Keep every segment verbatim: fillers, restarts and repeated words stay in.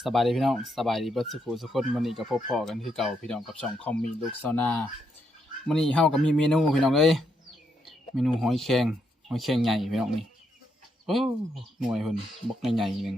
สบายดีพี่น้องสบายดีเบิดสุขุสุขคนมื้อนี้ก็พบพ้อกันคือเก่าพี่น้องกับช่องคอมมีลูกซาวนามื้อนี้เฮาก็มีเมนูพี่น้องเอ้ยเมนูหอยแครงหอยแครงใหญ่พี่น้องนี่โอ้หน่วยเพิ่นบักใหญ่ๆนึง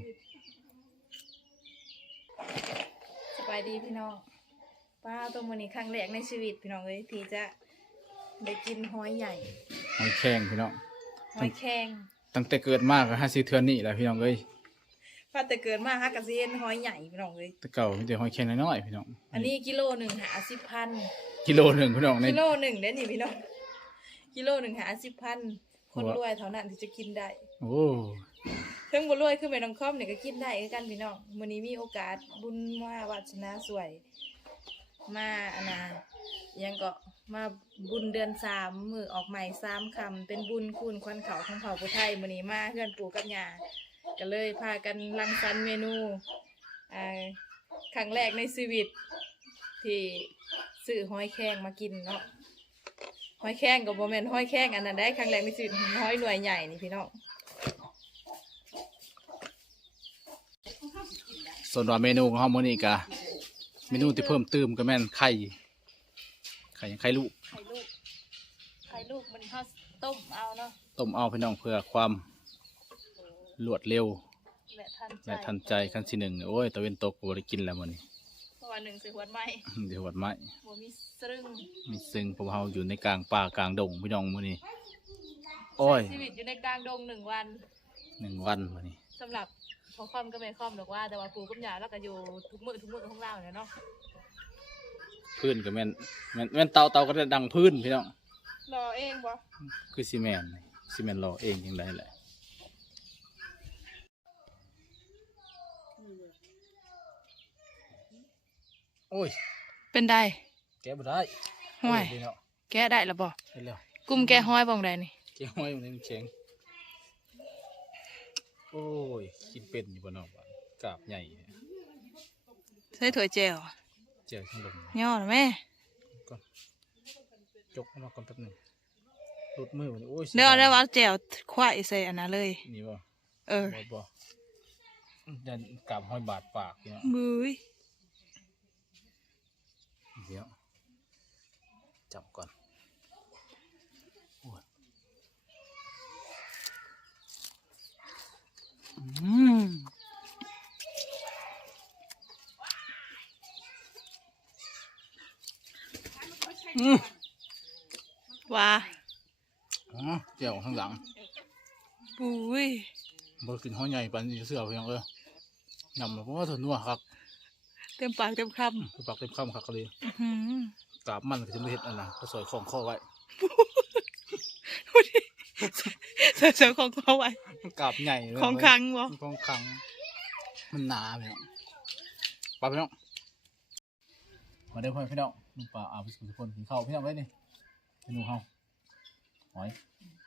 สบายดีพี่น้องป้าตัวมื้อนี้ครั้งแรกในชีวิตพี่น้องเอ้ยที่จะได้กินหอยใหญ่หอยแครงพี่น้องหอยแครงตั้งแต่เกิดมาก็ห้าสิบเทื่อนี้แหละพี่น้องเอ้ยพอแต่เกิดมาฮักกะสิเห็นหอยใหญ่พี่น้องเอ้ยแต่เก่ามีแต่หอยแครงน้อยๆพี่น้องอันนี้กิโลหนึ่งหาสิบพันกิโลหนึ่งพี่น้องในกิโลหนึ่งเด้นี่พี่น้องกิโลหนึ่งหาสิบพันคนรวยเท่านั้นที่จะกินได้โอ้ถึงบ่รวยคือแม่น้องค่อมนี่ก็กินได้คือกันพี่น้องมื้อนี้มีโอกาสบุญมาวาสนาสวยมาอันน่ะยังก็มาบุญเดือนสามมื้อออกใหม่สามค่ำเป็นบุญคุณควันเขาของเผ่าผู้ไทยมื้อนี้มาเฮือนปู่กับย่าก็เลยพากันรังสรรค์เมนูอ่าครั้งแรกในชีวิตที่ซื้อหอยแครงมากินเนาะหอยแครงก็บ่แม่นหอยแครงอันนั้นได้ครั้งแรกในชีวิตหอยหน่วยใหญ่นี่พี่น้องส่วนว่าเมนูของเฮามื้อนี้ก็เมนูที่เพิ่มเติมก็แม่นไข่ไข่ยังไข่ลูกไข่ลูกไข่ลูกมันเฮาต้มเอาเนาะต้มเอาพี่น้องเพื่อความรวดเร็วและทันใจและทันใจขั้นที่หนึ่งโอ้ยตะเวนตกบ่ได้กินแล้วมื้อนี้เพราะว่าหนึ่งสิหวดไม้เดี๋ยวหวดไม้บ่มีซึ่งมีซึ่งพวกเฮาอยู่ในกลางป่ากลางดงพี่น้องมื้อนี้โอ้ยชีวิตอยู่ในกลางดงหนึ่งวันหนึ่งวันมื้อนี้สำหรับพอคอมก็ไม่คอมหรอกว่าแต่ว่าปู่กับย่าเราก็อยู่ทุกมื้อทุกมื้อของเราเนี่ยเนาะพื้นก็แม่นแม่นแม่นเตาเตาก็จะดังพื้นพี่น้องรอเองบ่คือซีเมนต์ซีเมนต์รอเองจังได๋แหละโอ้ยเป็นได้แกะบ่ได้ห้อยแกะได้แล้วบ่ได้แล้วกุมแกะห้อยบ่งได้นี่แกะห้อยมันแข็งโอ้ยกินเป็นอยู่บ่เนาะกาบใหญ่ใส่ถ้วยแจ่วแจ่วข้างลงย่อแม่ก่อนจกมาก่อนแป๊บนึงหลุดมือโอ้ยเดี๋ยวได้ว่าแจ่วควายใส่อันนั้นเลยนี่บ่เออบ่บ่ยันกาบห้อยบาดปากเนี่ยมือเดี๋ยวจับก่อนโอ้ยอืมอืมว่าอ๋อเจียวข้างหลังปุ้ยบริกินห้อยใหญ่ปันเสือเพียงเลยนำมาเพราะว่าถนัวครับเต็มปากเต็มคำเต็มปากเต็มคำครับเลยกาบมันก็จะไม่เห็นอันนะก็สอยของข้อไว้สอยสอยของข้อไว้กาบใหญ่ของครั้งบ่ของครั้งมันหนาพี่น้องปลาพี่น้องมาเดินพ่อพี่น้องลุงป่าอาวิสุทธิพลกินข้าวพี่น้องไว้นี่เมนูข้าวหอย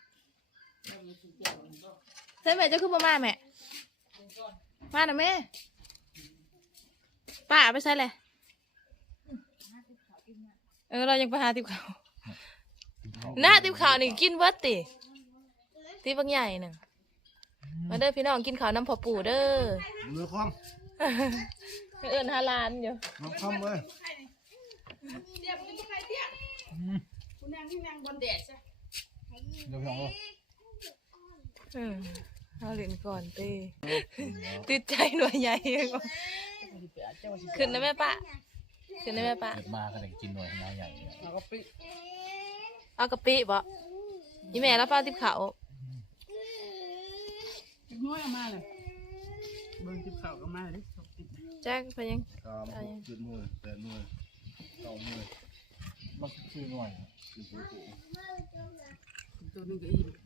ใช่ไหมเจ้าขึ้นมาแม่มาหน่ะแม่ป้าไปใช่เลยเออเรายังไปหาติ๊บข้าวหน้าติ๊บข้าวนี่กินเบิดติติ๊บบางใหญ่หนึ่งมาเด้อพี่น้องกินข้าวน้ำพอปู่เด้อมือคว่ำเอิญฮาลานอยู่น้ำคว่ำเลยเดี๋ยวมึงไปเที่ยงคุณนางที่นางบนแดดใช่เดี๋ยวพี่น้องเออเอาเหรียญก่อนเต้ติดใจหน่วยใหญ่ก่อนขึ้นนะแม่ป้าขึ้นนะแม่ป้าเกิดมาก็ได้กินหน่วยน้อยใหญ่เอากะปิเอากะปิบ่ยี่แม่แล้วป้าติ๊บข้าวน้อยมาเลยเบิ่งติ๊บข้าวก็มาเลยแจ็คไปยังจุดมือแต่มือต่อมือมันคือหน่วยตัวนึงก็อิ่ม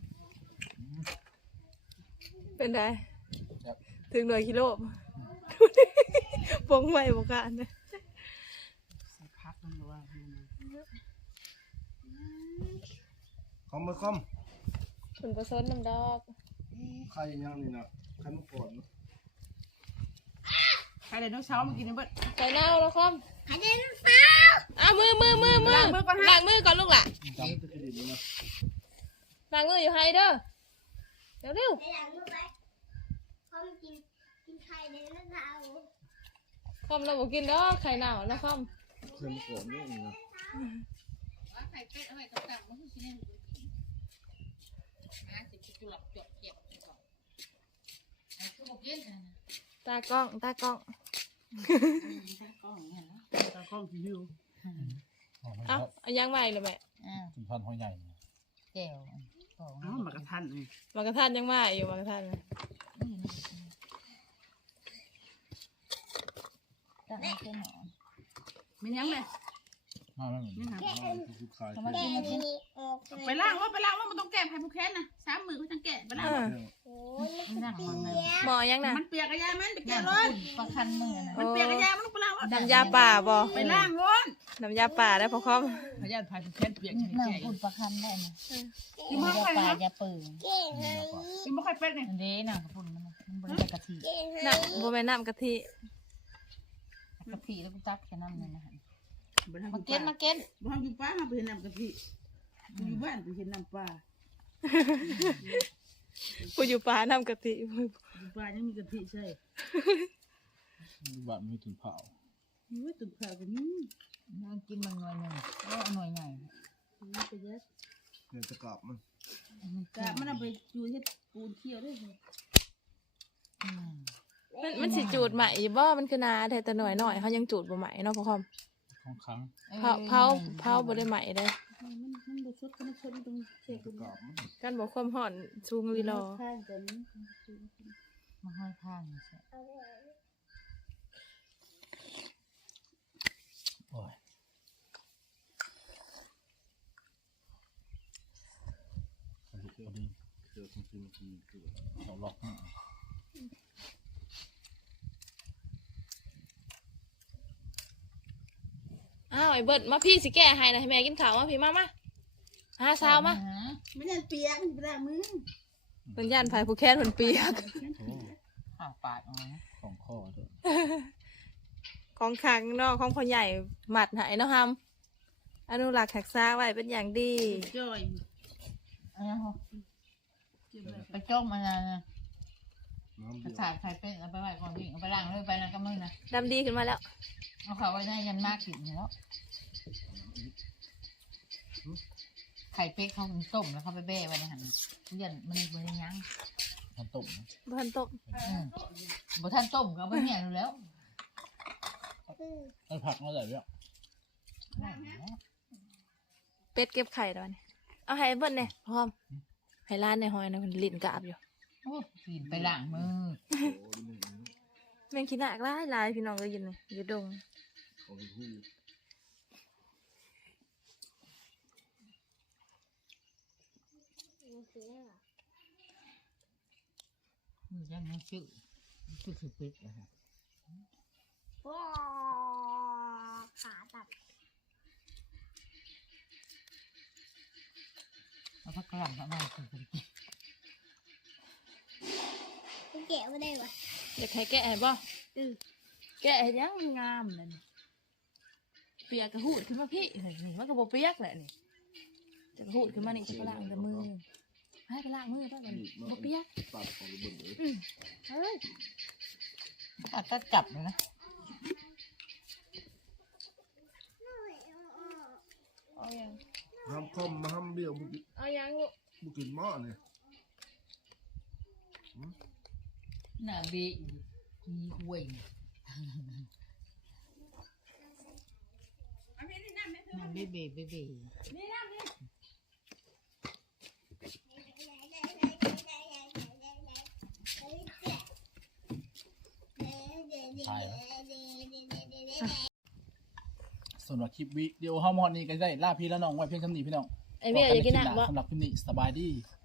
เป็นไงถึงหน่วยกิโลปงไว้บอกกันนะสักพักมันว่าคอมมือคอมคุณประสนน้ำดอกใครยังนี่นะใครมาปวดใครเดี๋ยวน้องเช้ามากินในบ้านใส่เน่าแล้วคอมใครเดี๋ยวน้องเช้าอ่ะมือมือมือมือล้างมือก่อนล้างมือก่อนลูกหล่ะล้างมืออยู่ให้เด้อเร็วเร็วล้างมือไปคอมกินกินไข่เดี๋ยวน้องเช้าคอมเราบอกกินเด้อไข่หนาวนะคอมเพิ่มโกนนี่นะว่าไข่เป็ดเอาไว้กับตังมันคือสิเนี่ยหาสิจุหลับจบเก็บก่อนไอ้คือบอกเย็นนะตากล้องตากล้องตากล้องเนี่ยนะตากล้องหิวเอ้าเอายังไหวเลยแม่อ้าวจุนพันหอยใหญ่แก้วของอ้าวมากระทันเลยมากระทันยังไหวอยู่มากระทันนะตั้งให้แค่หนอมันยังเลยมาไม่เหมือนนี่ครับคือขายทำไมกินไม่กินไปล่างว่าไปล่างว่ามันต้องแก้ไผ่ผู้แค้นนะสามมือเขาต้องแก้ไปล่างเออนั่งมันเลยหมอยังนะมันเปียกกระยามันไปแก้นั่งร้อนประคันมือนะมันเปียกกระยามันต้องไปล่างว่าน้ำยาป่าบ่ไปล่างร้อนน้ำยาป่าได้พอคอมพยานไผ่ผู้แค้นเปียกใช่ไหมนั่งแก่พูดประคันได้นะกินมากยาไปป่านะยาปืนกินไม่ค่อยเป็ดเนี่ยอันนี้นั่งพูดมันมันบริจาคกะทิน้ำบ่แม่นน้ำกะทิกะทิแล้วก็ตักแค่น้ำเลยนะฮะบ้านมาทำเก็ตมาเก็ตบ้านอยู่ป้ามาไปเห็นน้ำกะทิอยู่บ้านไปเห็นน้ำปลาผู้อยู่ป่าน้ำกะทิอยู่ป้ายังมีกะทิใช่บ้านมีถุงเผานี่ตุ่มข้าวก็มีนั่งกินมันหน่อยหนึ่งโอ้หน่อยใหญ่นี่ไปยัดเดี๋ยวจะกลับมันกะมันเอาไปจูเฮ็ดปูนเคี่ยวด้วยมันมันสิจูดใหม่อยู่บ่มันคือนาแต่แต่หน่อยหน่อยเขายังจูดบ่ใหม่เนาะพอคอมของครั้งเผาเผาเผาบ่ได้ใหม่เลยมันมันบ่สดก็มันสดตรงเช็คจะกลับมันกันบอกความห่อนชูงลีรอข้างกันมาห้อยข้างใช่โอ้ยพอดีพอดีเดี๋ยวต้องกินกินเกลือเขาล็อกนี่อ้าวไอ้เบิร์ดมาพี่สิแก้ให้นะให้แม่กินข้าวมาพี่มามาหาสาวมาไม่ได้เปียกมันไปล้างมือเป็นย่านไผผู้แค้นเพิ่นเปียกโอ้ข้าวปาดเอานะของข้อด้วยของขังเนาะของพ่อใหญ่หมัดให้เนาะฮัมอนุรักษ์รักษาไว้เป็นอย่างดีจ่อยอันนี้เขาเก็บไว้ไปจ้องมันนะน้ำกระเดียวสายไข่เป็นเอาไปไว้ก่อนวิ่งเอาไปล้างเลยไปนะก็มึงนะดำดีขึ้นมาแล้วเอาเขาไว้ได้ยันมากกินแล้วไข่เป็ดเขาต้มแล้วเขาไปแบ่ไว้ในหันยันมันมันยังทำต้มนะบ่ทันตกบ่ท่านต้มก็ไม่เนี่ยอยู่แล้วไอ้ผักมาใส่ด้วยเป็ดเก็บไข่ตอนนี้เอาให้เบิร์ดเนี่ยพร้อมให้ร้านในหอยนะมันลิ้นกราบอยู่โอ้กินไปล้างมือโอ้ยหนึ่งแม่งขี้หนักหลายหลายพี่น้องก็ยินเลยอยู่ดงของผู้ยังไม่ชื่อชื่อคือเป็ดนะฮะว้าขาตัดเอาพักกลางเข้ามาคือเป็ดกูแกะไม่ได้วะอยากให้แกะให้บ่อือแกะให้ยังมันงามเลยนี่เปียกกระหูดขึ้นมาพี่นี่มันก็บ่เปียกแหละนี่จะกระหูดขึ้นมานี่จะไปล้างกับมือให้ไปล้างมือด้วยกันบ่เปียกตัดของระเบิดเลยอืมเฮ้ยอาจจะจับเลยนะเอายังห้ามคอมมาห้ามเบี้ยวบุกเอายังลูกบุกินหม้อเนี่ยหน้าเบี้ยมีห่วยหน้าเบี้ยเบี้ยเบี้ยเบี้ยตายแล้วส่วนว่าคลิปวิดีโอเฮามอดนี้ก็ได้ลาพี่แล้วน้องไว้เพียงเท่านี้พี่น้องไอ้เบี้ยอยากกินน้ำบ่สำหรับคลิปนี้สบายดี